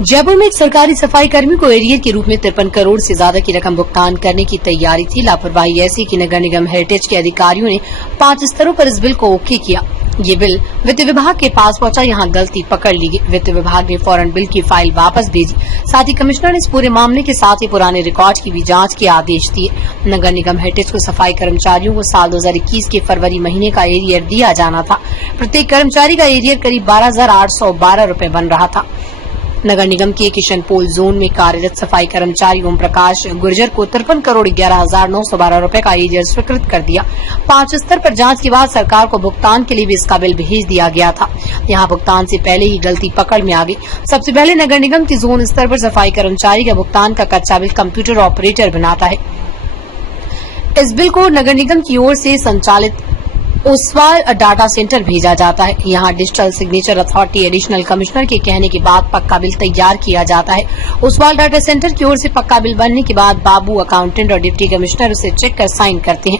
जयपुर में एक सरकारी सफाई कर्मी को एरियर के रूप में 53 करोड़ से ज्यादा की रकम भुगतान करने की तैयारी थी। लापरवाही ऐसी कि नगर निगम हेरिटेज के अधिकारियों ने 5 स्तरों पर इस बिल को ओके किया। ये बिल वित्त विभाग के पास पहुंचा, यहाँ गलती पकड़ ली गई। वित्त विभाग ने फौरन बिल की फाइल वापस भेजी। साथ ही कमिश्नर ने इस पूरे मामले के साथ ही पुराने रिकॉर्ड की भी जांच के आदेश दिए। नगर निगम हेरिटेज को सफाई कर्मचारियों को साल 2021 के फरवरी महीने का एरियर दिया जाना था। प्रत्येक कर्मचारी का एरियर करीब 12,812 रूपए बन रहा था। नगर निगम के किशनपोल जोन में कार्यरत सफाई कर्मचारी ओम प्रकाश गुर्जर को 53 करोड़ 11,912 रूपए का एरियर स्वीकृत कर दिया। 5 स्तर पर जांच के बाद सरकार को भुगतान के लिए भी इसका बिल भेज दिया गया था। यहां भुगतान से पहले ही गलती पकड़ में आ गई। सबसे पहले नगर निगम के जोन स्तर पर सफाई कर्मचारी का भुगतान का कच्चा बिल कंप्यूटर ऑपरेटर बनाता है। इस बिल को नगर निगम की ओर से संचालित ओसवाल डाटा सेंटर भेजा जाता है। यहाँ digital signature authority additional commissioner के कहने के बाद पक्का बिल तैयार किया जाता है। ओसवाल डाटा सेंटर की ओर से पक्का बिल बनने के बाद बाबू अकाउंटेंट और डिप्टी कमिश्नर उसे चेक कर साइन करते हैं।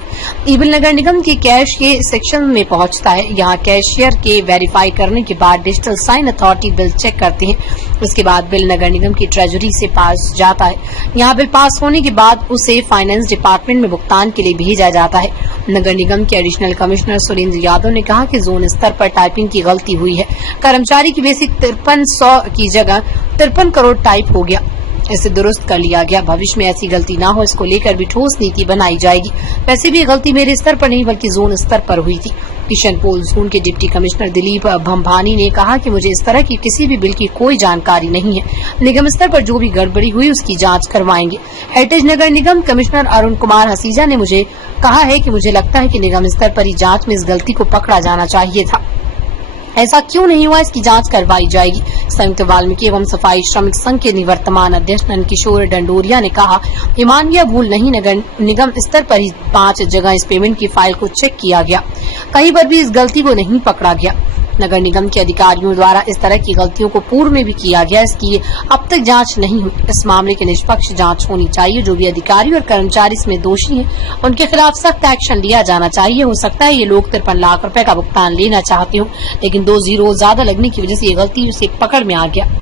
ई बिल नगर निगम के कैश के सेक्शन में पहुंचता है। यहाँ कैशियर के वेरीफाई करने के बाद digital sign authority bill check करते हैं। उसके बाद बिल नगर निगम की ट्रेजरी से पास जाता है। यहाँ बिल पास होने के बाद उसे फाइनेंस डिपार्टमेंट में भुगतान के लिए भेजा जाता है। नगर निगम के एडिशनल कमिश्नर सुरेंद्र यादव ने कहा कि जोन स्तर पर टाइपिंग की गलती हुई है। कर्मचारी की बेसिक 5300 की जगह 53 करोड़ टाइप हो गया। इसे दुरुस्त कर लिया गया। भविष्य में ऐसी गलती ना हो, इसको लेकर भी ठोस नीति बनाई जाएगी। वैसे भी गलती मेरे स्तर पर नहीं बल्कि जोन स्तर पर हुई थी। किशनपोल जोन के डिप्टी कमिश्नर दिलीप भंभानी ने कहा कि मुझे इस तरह की किसी भी बिल की कोई जानकारी नहीं है। निगम स्तर पर जो भी गड़बड़ी हुई उसकी जांच करवाएंगे। हेरिटेज नगर निगम कमिश्नर अरुण कुमार हसीजा ने मुझे कहा है कि मुझे लगता है कि निगम स्तर पर ही जांच में इस गलती को पकड़ा जाना चाहिए था। ऐसा क्यों नहीं हुआ, इसकी जांच करवाई जाएगी। संयुक्त वाल्मीकि एवं सफाई श्रमिक संघ के निवर्तमान अध्यक्ष नंदकिशोर डंडोरिया ने कहा, मानवीय भूल नहीं, नगर निगम स्तर पर ही 5 जगह इस पेमेंट की फाइल को चेक किया गया। कहीं पर भी इस गलती को नहीं पकड़ा गया। नगर निगम के अधिकारियों द्वारा इस तरह की गलतियों को पूर्व में भी किया गया, इसकी अब तक जांच नहीं हुई। इस मामले की निष्पक्ष जांच होनी चाहिए। जो भी अधिकारी और कर्मचारी इसमें दोषी हैं, उनके खिलाफ सख्त एक्शन लिया जाना चाहिए। हो सकता है ये लोग 53 लाख रुपए का भुगतान लेना चाहते हो, लेकिन 2 जीरो ज्यादा लगने की वजह से ये गलती उसे पकड़ में आ गया।